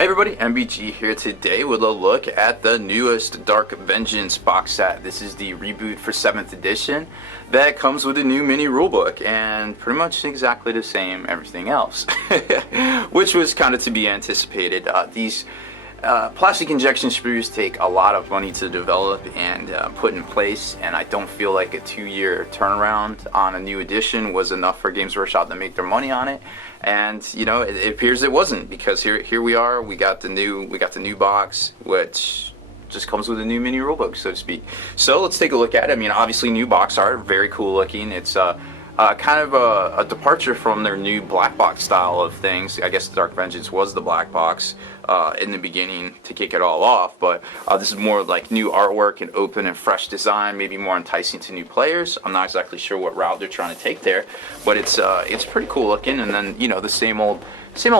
Hey everybody, MBG here today with a look at the newest Dark Vengeance box set. This is the reboot for 7th edition that comes with a new mini rulebook and pretty much exactly the same everything else, which was kind of to be anticipated. These plastic injection sprues take a lot of money to develop and put in place, and I don't feel like a 2-year turnaround on a new edition was enough for Games Workshop to make their money on it. And you know, it appears it wasn't, because here we are. We got the new box, which just comes with a new mini rulebook, so to speak. So let's take a look at it. I mean, obviously new box art, very cool looking. It's kind of a departure from their new black box style of things. I guess Dark Vengeance was the black box in the beginning to kick it all off, but this is more like new artwork and open and fresh design, maybe more enticing to new players. I'm not exactly sure what route they're trying to take there, but it's pretty cool looking. And then, you know, the same old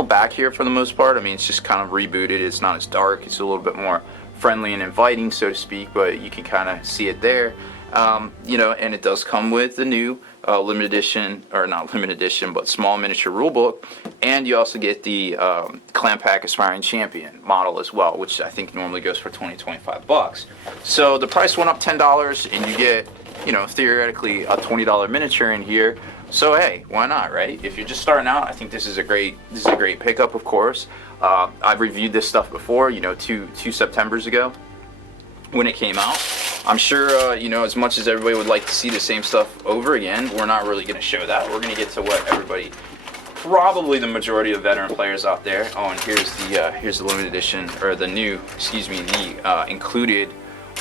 back here for the most part. I mean, it's just kind of rebooted. It's not as dark. It's a little bit more friendly and inviting, so to speak, but you can kind of see it there. You know, and it does come with the new limited edition, or not limited edition, but small miniature rulebook, and you also get the Clan Pack Aspiring Champion model as well, which I think normally goes for $20-25. So the price went up $10, and you get, you know, theoretically a $20 miniature in here. So hey, why not, right? If you're just starting out, I think this is a great pickup. Of course, I've reviewed this stuff before, you know, two Septembers ago when it came out. I'm sure, you know, as much as everybody would like to see the same stuff over again, we're not really going to show that. We're going to get to what everybody, probably the majority of veteran players out there. Oh, and here's the limited edition, or the new, the included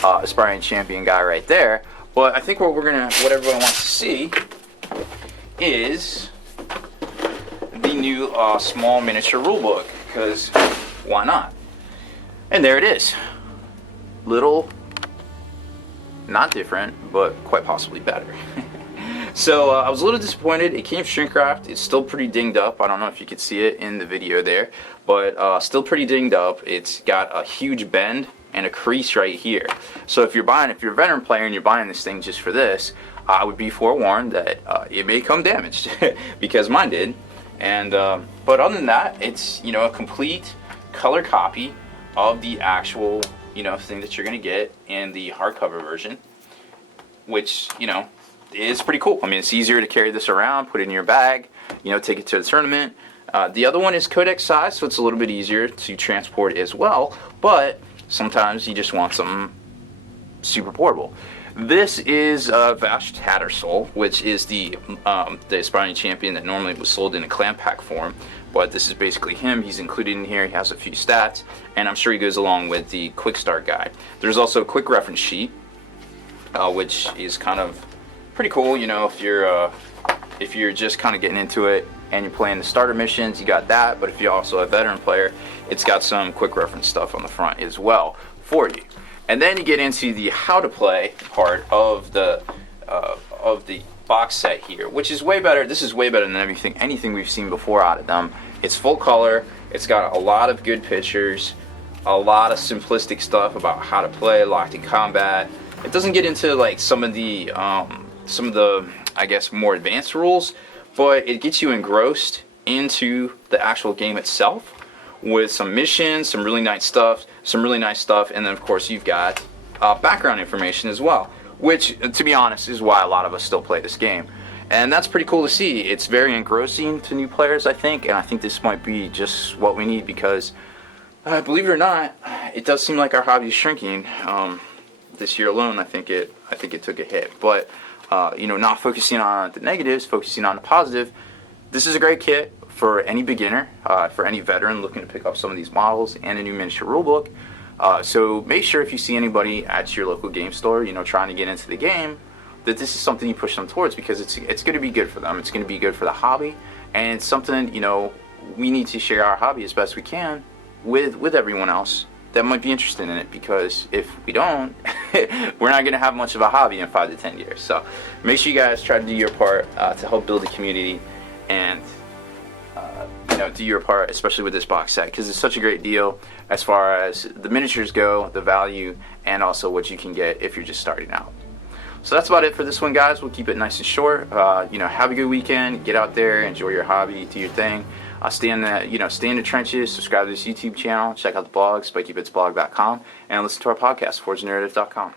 Aspiring Champion guy right there. But I think what everyone wants to see is the new small miniature rulebook, because why not? And there it is. Little, not different, but quite possibly better. So I was a little disappointed. It came shrink wrapped. It's still pretty dinged up. I don't know if you could see it in the video there, but still pretty dinged up. It's got a huge bend and a crease right here. So if you're a veteran player and you're buying this thing just for this, I would be forewarned that it may come damaged, because mine did. And but other than that, it's, you know, a complete color copy of the actual, you know, thing that you're gonna get in the hardcover version, which, you know, is pretty cool. I mean, it's easier to carry this around, put it in your bag, you know, take it to the tournament. The other one is codex size, so it's a little bit easier to transport as well, but sometimes you just want something super portable. This is Vash Tattersall, which is the Aspiring Champion that normally was sold in a clan pack form, but this is basically him. He's included in here. He has a few stats, and I'm sure he goes along with the quick start guide. There's also a quick reference sheet, which is kind of pretty cool. You know, if you're just kind of getting into it and you're playing the starter missions, you got that. But if you're also a veteran player, it's got some quick reference stuff on the front as well for you. And then you get into the how to play part of the box set here, which is way better. This is way better than anything we've seen before out of them. It's full color. It's got a lot of good pictures, a lot of simplistic stuff about how to play locked in combat. It doesn't get into like some of the I guess more advanced rules, but it gets you engrossed into the actual game itself with some missions, some really nice stuff, and then of course you've got background information as well, which, to be honest, is why a lot of us still play this game. And that's pretty cool to see. It's very engrossing to new players, I think, and I think this might be just what we need, because believe it or not, it does seem like our hobby is shrinking. This year alone, I think it took a hit. But you know, not focusing on the negatives, focusing on the positive, this is a great kit for any beginner, for any veteran looking to pick up some of these models and a new miniature rulebook. So make sure if you see anybody at your local game store, you know, trying to get into the game, that this is something you push them towards, because it's going to be good for them. It's going to be good for the hobby, and it's something, you know, we need to share our hobby as best we can with everyone else that might be interested in it, because if we don't, we're not going to have much of a hobby in 5 to 10 years. So make sure you guys try to do your part to help build the community, and you know, do your part, especially with this box set, because it's such a great deal as far as the miniatures go, the value, and also what you can get if you're just starting out. So that's about it for this one, guys. We'll keep it nice and short. Have a good weekend. Get out there, enjoy your hobby, do your thing. Stay in the trenches. Subscribe to this YouTube channel. Check out the blog, spikeybitsblog.com, and listen to our podcast, forgenarrative.com.